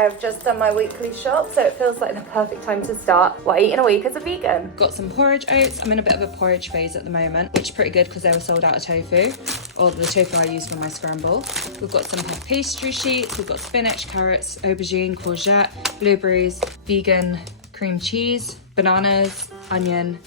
I've just done my weekly shop, so it feels like the perfect time to start what I eat in a week as a vegan. Got some porridge oats. I'm in a bit of a porridge phase at the moment, which is pretty good because they were sold out of tofu, or the tofu I use for my scramble. We've got some pastry sheets. We've got spinach, carrots, aubergine, courgette, blueberries, vegan cream cheese, bananas, onion,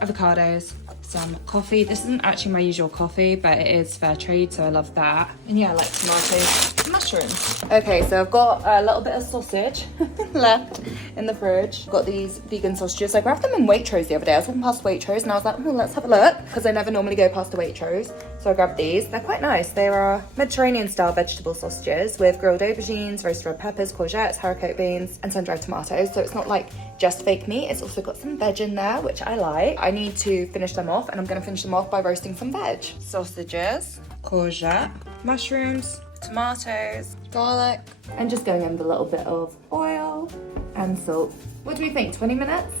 avocados, some coffee. This isn't actually my usual coffee, but it is fair trade, so I love that. And yeah, I like tomatoes and mushrooms. Okay, so I've got a little bit of sausage left in the fridge. Got these vegan sausages. I grabbed them in Waitrose the other day. I was walking past Waitrose and I was like, oh, let's have a look, because I never normally go past the Waitrose. So I grabbed these. They're quite nice. They are Mediterranean style vegetable sausages with grilled aubergines, roasted red peppers, courgettes, haricot beans, and sun-dried tomatoes. So it's not like just fake meat. It's also got some veg in there, which I like. I need to finish them off, and I'm gonna finish them off by roasting some veg. Sausages, courgette, mushrooms, tomatoes, garlic, and just going in with a little bit of oil and salt. What do we think, 20 minutes?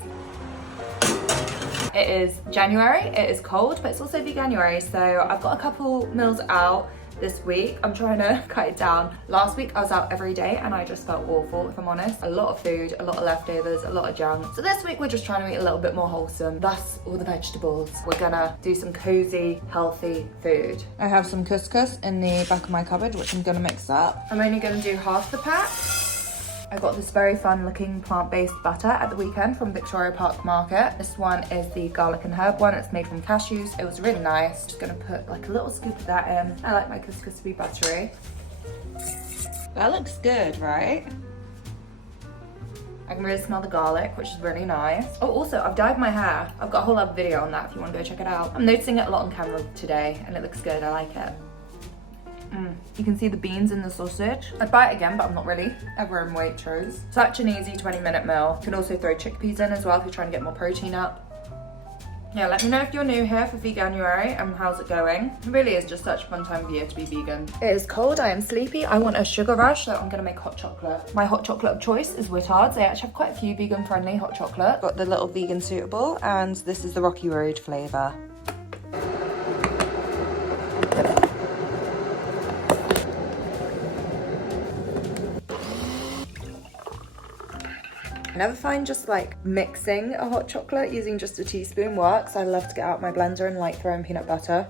It is January, it is cold, but it's also Veganuary, so I've got a couple meals out this week. I'm trying to cut it down. Last week I was out every day and I just felt awful, if I'm honest. A lot of food, a lot of leftovers, a lot of junk. So this week we're just trying to eat a little bit more wholesome, thus all the vegetables. We're gonna do some cozy, healthy food. I have some couscous in the back of my cupboard, which I'm gonna mix up. I'm only gonna do half the pack. I got this very fun looking plant-based butter at the weekend from Victoria Park Market. This one is the garlic and herb one. It's made from cashews. It was really nice. Just gonna put like a little scoop of that in. I like my couscous to be buttery. That looks good, right? I can really smell the garlic, which is really nice. Oh, also, I've dyed my hair. I've got a whole other video on that if you want to go check it out. I'm noticing it a lot on camera today, and it looks good. I like it. You can see the beans in the sausage. I'd buy it again, but I'm not really ever in Waitrose. Such an easy 20-minute meal. You can also throw chickpeas in as well if you're trying to get more protein up. Yeah, let me know if you're new here for Veganuary and how's it going. It really is just such a fun time of year to be vegan. It is cold, I am sleepy, I want a sugar rush, so I'm gonna make hot chocolate. My hot chocolate of choice is Whittards. They actually have quite a few vegan-friendly hot chocolate. Got the little vegan suitable, and this is the Rocky Road flavour. I never find just like mixing a hot chocolate using just a teaspoon works. I love to get out my blender and like throw in peanut butter.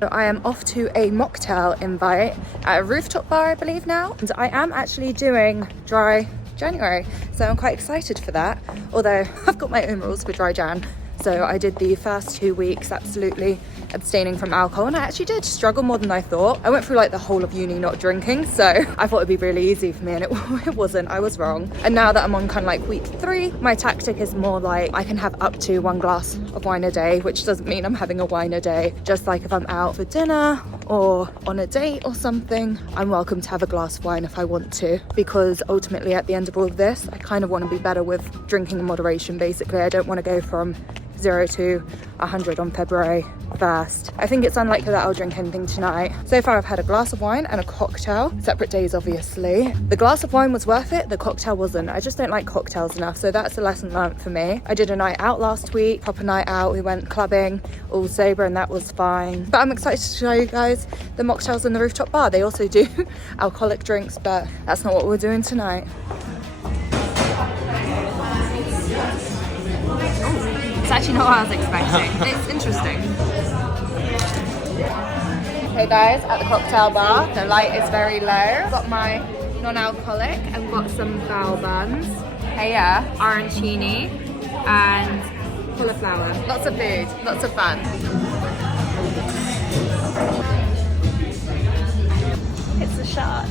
So I am off to a mocktail invite at a rooftop bar, I believe now. And I am actually doing dry January, so I'm quite excited for that. Although I've got my own rules for dry Jan. So I did the first 2 weeks absolutely abstaining from alcohol, and I actually did struggle more than I thought. I went through like the whole of uni not drinking, so I thought it'd be really easy for me, and it wasn't. I was wrong. And now that I'm on kind of like week 3, my tactic is more like I can have up to 1 glass of wine a day, which doesn't mean I'm having a wine a day. Just like if I'm out for dinner or on a date or something, I'm welcome to have a glass of wine if I want to, because ultimately at the end of all of this, I kind of want to be better with drinking in moderation. Basically, I don't want to go from 0 to 100 on February 1st. I think it's unlikely that I'll drink anything tonight. So far I've had a glass of wine and a cocktail, separate days obviously. The glass of wine was worth it, the cocktail wasn't. I just don't like cocktails enough, so that's a lesson learned for me. I did a night out last week, proper night out. We went clubbing, all sober, and that was fine. But I'm excited to show you guys the mocktails in the rooftop bar. They also do alcoholic drinks, but that's not what we're doing tonight. It's actually not what I was expecting. It's interesting. Hey guys, at the cocktail bar, the light is very low. I've got my non-alcoholic and got some foul buns. Hey yeah, arancini and cauliflower. Lots of food, lots of fun. It's a shot.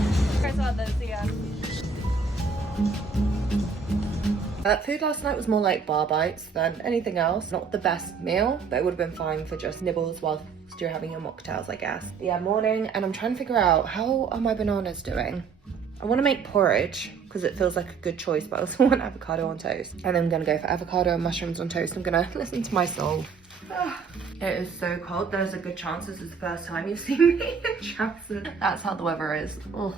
Food last night was more like bar bites than anything else. Not the best meal, but it would have been fine for just nibbles while you're having your mocktails, I guess. Yeah, morning, and I'm trying to figure out how are my bananas doing. I want to make porridge because it feels like a good choice, but I also want avocado on toast. And then I'm gonna go for avocado and mushrooms on toast. I'm gonna listen to my soul. It is so cold. There's a good chance this is the first time you've seen me in trousers. That's how the weather is. Oh.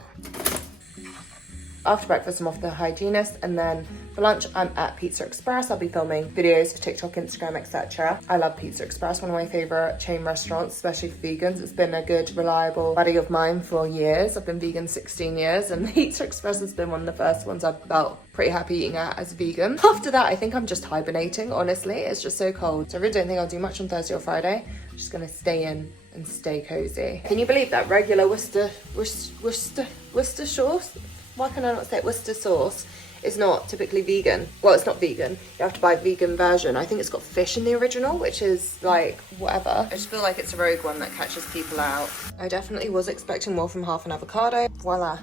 After breakfast, I'm off to the hygienist, and then for lunch, I'm at Pizza Express. I'll be filming videos for TikTok, Instagram, etc. I love Pizza Express, one of my favorite chain restaurants, especially for vegans. It's been a good, reliable buddy of mine for years. I've been vegan 16 years, and Pizza Express has been one of the first ones I've felt pretty happy eating at as a vegan. After that, I think I'm just hibernating, honestly. It's just so cold. So I really don't think I'll do much on Thursday or Friday. I'm just gonna stay in and stay cozy. Can you believe that regular Worcester sauce? Why can I not say it? Worcester sauce is not typically vegan. Well, it's not vegan. You have to buy a vegan version. I think it's got fish in the original, which is like, whatever. I just feel like it's a rogue one that catches people out. I definitely was expecting more from half an avocado. Voila.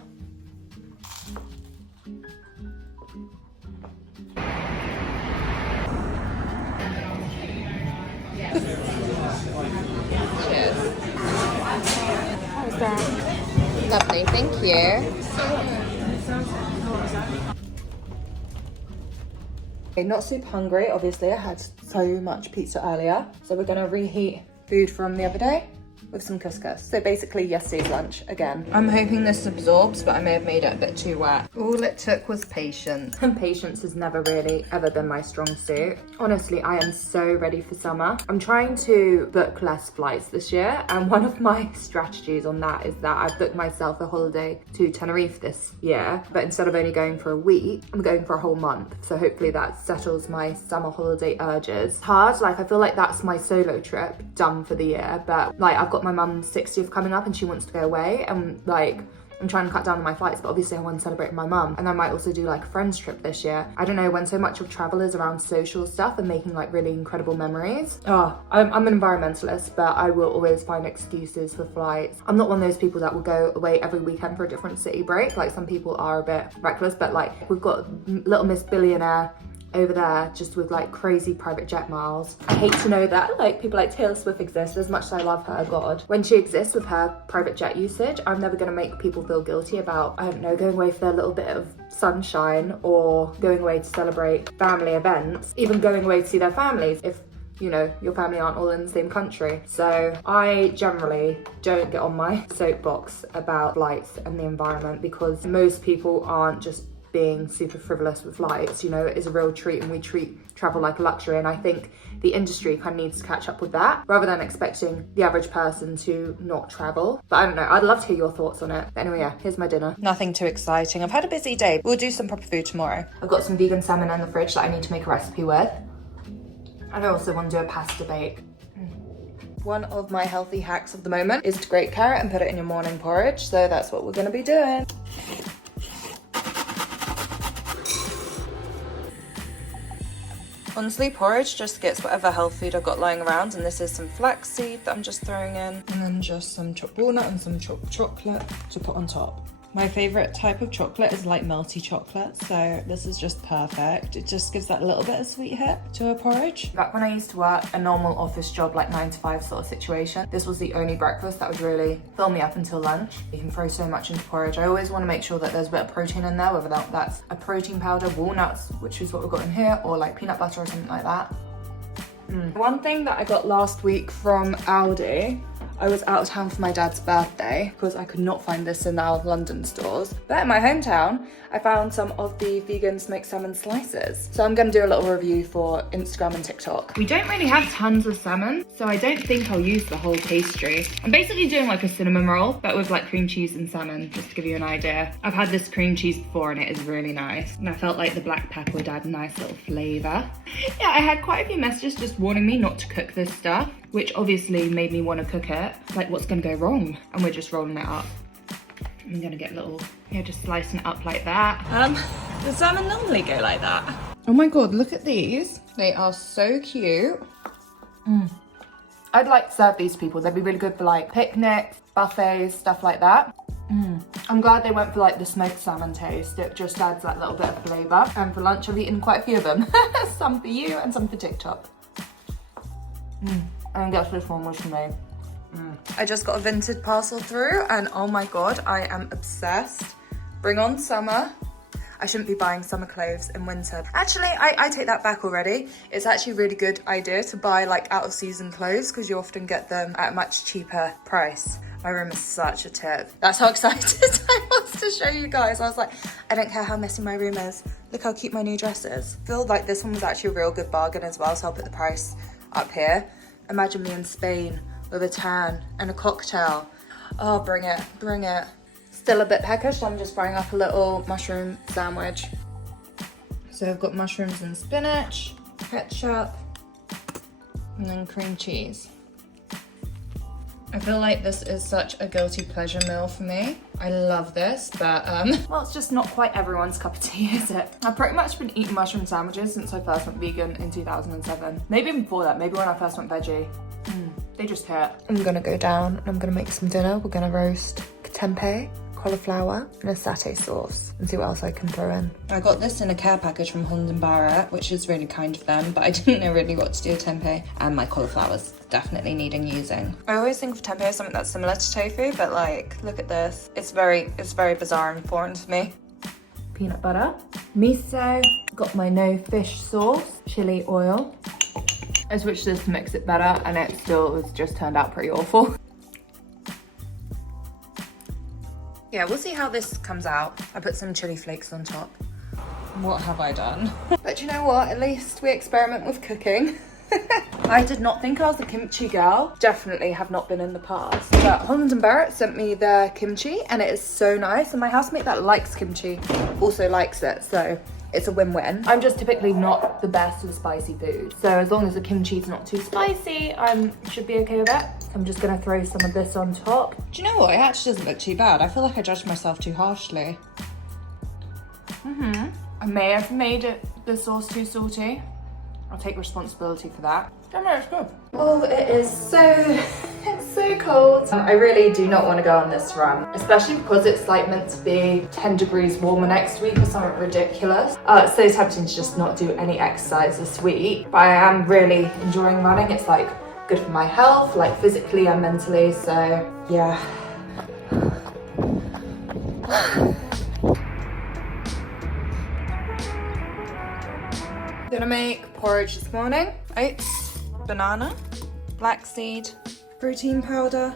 Cheers. How's that? Lovely, thank you. Okay, not super hungry, obviously. I had so much pizza earlier. So we're gonna reheat food from the other day with some couscous. So basically yesterday's lunch again. I'm hoping this absorbs, but I may have made it a bit too wet. All it took was patience. And patience has never really ever been my strong suit. Honestly, I am so ready for summer. I'm trying to book less flights this year, and one of my strategies on that is that I've booked myself a holiday to Tenerife this year, but instead of only going for a week, I'm going for a whole month. So hopefully that settles my summer holiday urges. It's hard, like I feel like that's my solo trip done for the year, but like I've got my mum's 60th coming up and she wants to go away, and like I'm trying to cut down on my flights, but obviously I want to celebrate my mum, and I might also do like a friends trip this year. I don't know, when so much of travel is around social stuff and making like really incredible memories. I'm an environmentalist, but I will always find excuses for flights. I'm not one of those people that will go away every weekend for a different city break. Like some people are a bit reckless, but like we've got little Miss Billionaire over there just with like crazy private jet miles. I hate to know that like people like Taylor Swift exist. As much as I love her, God, when she exists with her private jet usage, I'm never gonna make people feel guilty about, I don't know, going away for their little bit of sunshine or going away to celebrate family events, even going away to see their families if, you know, your family aren't all in the same country. So I generally don't get on my soapbox about flights and the environment, because most people aren't just being super frivolous with flights. You know, it is a real treat, and we treat travel like a luxury, and I think the industry kind of needs to catch up with that rather than expecting the average person to not travel. But I don't know, I'd love to hear your thoughts on it. But anyway, yeah, here's my dinner. Nothing too exciting. I've had a busy day. We'll do some proper food tomorrow. I've got some vegan salmon in the fridge that I need to make a recipe with, and I also want to do a pasta bake. One of my healthy hacks of the moment is to grate carrot and put it in your morning porridge, so that's what we're going to be doing. Honestly, porridge just gets whatever health food I've got lying around, and this is some flaxseed that I'm just throwing in, and then just some chopped walnut and some chopped chocolate to put on top. My favourite type of chocolate is like melty chocolate, so this is just perfect. It just gives that little bit of sweet hit to a porridge. Back when I used to work a normal office job, like 9 to 5 sort of situation, this was the only breakfast that would really fill me up until lunch. You can throw so much into porridge. I always want to make sure that there's a bit of protein in there, whether that's a protein powder, walnuts, which is what we've got in here, or like peanut butter or something like that. One thing that I got last week from Aldi, I was out of town for my dad's birthday because I could not find this in our London stores. But in my hometown, I found some of the vegan smoked salmon slices. So I'm gonna do a little review for Instagram and TikTok. We don't really have tons of salmon, so I don't think I'll use the whole pastry. I'm basically doing like a cinnamon roll, but with like cream cheese and salmon, just to give you an idea. I've had this cream cheese before and it is really nice. And I felt like the black pepper would add a nice little flavor. Yeah, I had quite a few messages just warning me not to cook this stuff, which obviously made me want to cook it. Like, what's gonna go wrong? And we're just rolling it up. I'm gonna get little, yeah, just slicing it up like that. Does salmon normally go like that? Oh my God, look at these. They are so cute. I'd like to serve these to people. They'd be really good for like picnics, buffets, stuff like that. I'm glad they went for like the smoked salmon taste. It just adds that little bit of flavour. And for lunch, I've eaten quite a few of them. Some for you and some for TikTok. And guess this one was for me. I just got a vintage parcel through, and oh my God, I am obsessed. Bring on summer. I shouldn't be buying summer clothes in winter. Actually, I take that back already. It's actually a really good idea to buy like out of season clothes because you often get them at a much cheaper price. My room is such a tip. That's how excited I wanted to show you guys. I was like, I don't care how messy my room is. Look how cute my new dress is. I feel like this one was actually a real good bargain as well, so I'll put the price up here. Imagine me in Spain with a tan and a cocktail. Oh, bring it, bring it. Still a bit peckish, so I'm just frying up a little mushroom sandwich. So I've got mushrooms and spinach, ketchup, and then cream cheese. I feel like this is such a guilty pleasure meal for me. I love this, but well, it's just not quite everyone's cup of tea, is it? I've pretty much been eating mushroom sandwiches since I first went vegan in 2007. Maybe even before that, maybe when I first went veggie. They just hit. I'm gonna go down and I'm gonna make some dinner. We're gonna roast tempeh, cauliflower, and a satay sauce, and see what else I can throw in. I got this in a care package from Holland & Barrett, which is really kind of them, but I didn't know really what to do with tempeh, and my cauliflower's definitely needing using. I always think of tempeh as something that's similar to tofu, but like, look at this. It's very bizarre and foreign to me. Peanut butter, miso, got my no fish sauce, chili oil. I switched this to mix it better, and it still has just turned out pretty awful. Yeah, we'll see how this comes out. I put some chili flakes on top. What have I done? But you know what? At least we experiment with cooking. I did not think I was a kimchi girl. Definitely have not been in the past. But Holland & Barrett sent me their kimchi, and it is so nice. And my housemate that likes kimchi also likes it, so it's a win-win. I'm just typically not the best with spicy food. So as long as the kimchi's not too spicy, I should be okay with it. I'm just gonna throw some of this on top. Do you know what? It actually doesn't look too bad. I feel like I judged myself too harshly. I may have made the sauce too salty. I'll take responsibility for that. Oh no, it's good. Oh, it is it's so cold. I really do not want to go on this run, especially because it's like meant to be 10 degrees warmer next week or something ridiculous. It's so tempting to just not do any exercise this week, but I am really enjoying running. It's like good for my health, like physically and mentally, so yeah. Gonna make porridge this morning. Oats, banana, black seed, protein powder.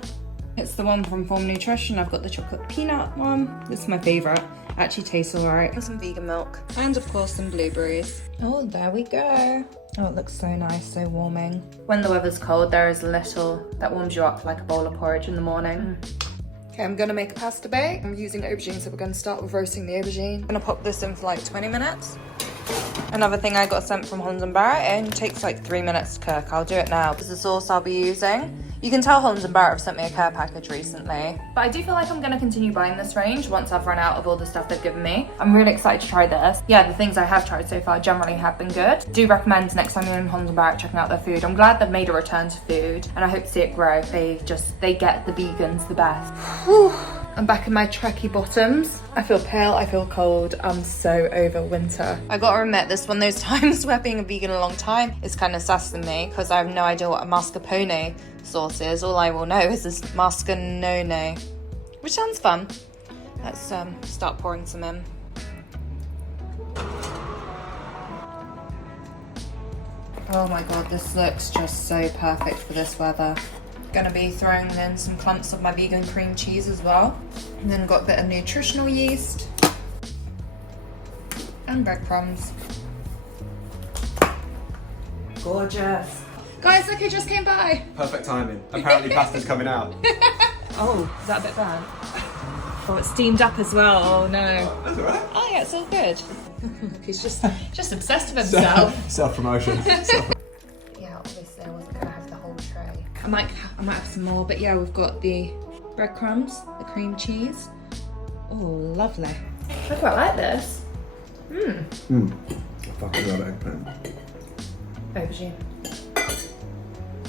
It's the one from Form Nutrition. I've got the chocolate peanut one. This is my favorite. Actually tastes alright. And some vegan milk. And of course some blueberries. Oh, there we go. Oh, it looks so nice, so warming. When the weather's cold, there is a little that warms you up like a bowl of porridge in the morning. Okay, I'm gonna make a pasta bake. I'm using aubergine, so we're gonna start with roasting the aubergine. I'm gonna pop this in for like 20 minutes. Another thing I got sent from Holland & Barrett, and it takes like 3 minutes to cook. I'll do it now. This is the sauce I'll be using. You can tell Holland & Barrett have sent me a care package recently. But I do feel like I'm gonna continue buying this range once I've run out of all the stuff they've given me. I'm really excited to try this. Yeah, the things I have tried so far generally have been good. Do recommend next time you're in Holland & Barrett checking out their food. I'm glad they've made a return to food, and I hope to see it grow. They get the vegans the best. Whew. I'm back in my trekkie bottoms. I feel pale, I feel cold. I'm so over winter. I gotta admit, this is one of those times where being a vegan a long time is kind of sassing me, because I have no idea what a masca-no-ne sauce is. All I will know is this masca-no-ne, which sounds fun. Let's start pouring some in. Oh my god, this looks just so perfect for this weather. Gonna be throwing in some clumps of my vegan cream cheese as well. And then got a bit of nutritional yeast and breadcrumbs. Gorgeous. Guys, look who just came by. Perfect timing. Apparently pasta's coming out. Oh, is that a bit bad? Oh, it's steamed up as well. Oh no. Oh, that's alright. Oh yeah, it's all good. He's just obsessed with himself. Self-promotion. Yeah, obviously I wasn't gonna have the whole tray. I might have some more, but yeah, we've got the breadcrumbs, the cream cheese. Oh, lovely. I quite like this. I fucking love eggplant. Aubergine.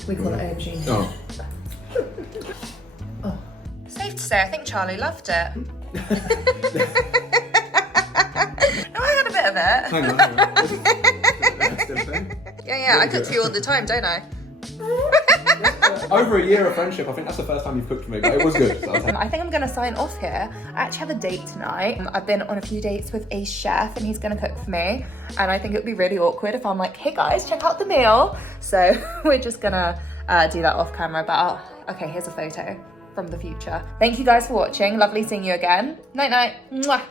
We call it aubergine. Oh. Oh. Safe to say, I think Charlie loved it. No, I had a bit of it. Hang on. Yeah, I cook for you all the time, don't I? Over a year of friendship, I think that's the first time you've cooked for me, but it was good. So I think I'm gonna sign off here. I actually have a date tonight. I've been on a few dates with a chef and he's gonna cook for me. And I think it would be really awkward if I'm like, hey guys, check out the meal. So we're just gonna do that off camera, but okay, here's a photo. from the future. Thank you guys for watching. Lovely seeing you again. Night night. Mwah.